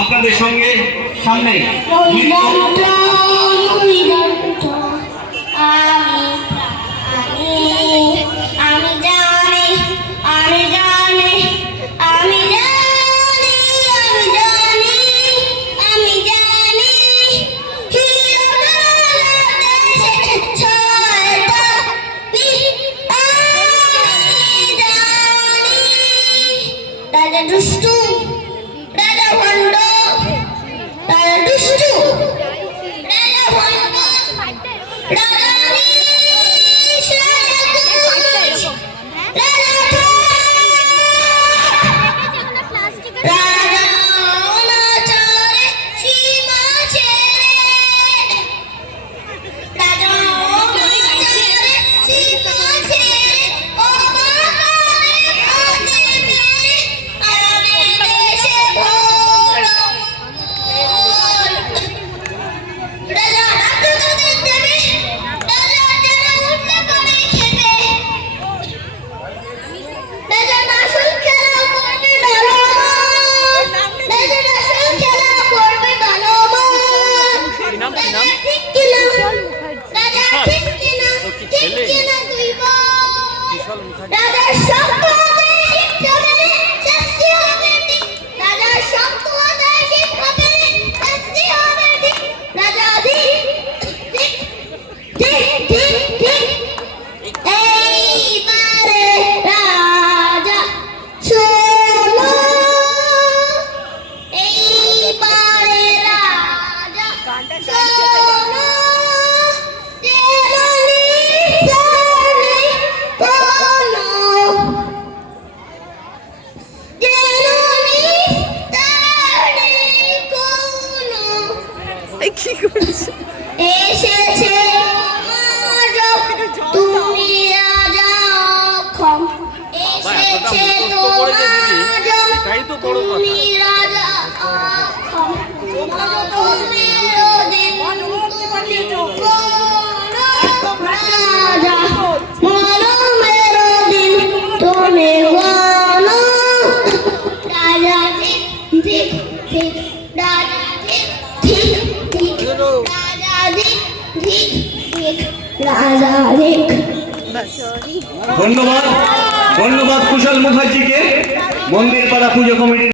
আপনাদের সঙ্গে সামনে দুষ্টু রাজা ভণ্ড, রাজা দুষ্টু রাজা ভণ্ড, রাজা কি করছে এসেছে তুমি রাজা অক্ষম, এসেছে তুমি রাজা অক্ষম, রাজা মরমের দিন তুমি বলো রাজা ঠিক ঠিক ঠিক রাজা ঠিক ঠিক ধন্যবাদ ধন্যবাদ কুশল মুখার্জিকে, মন্দির পাড়া পুজো কমিটির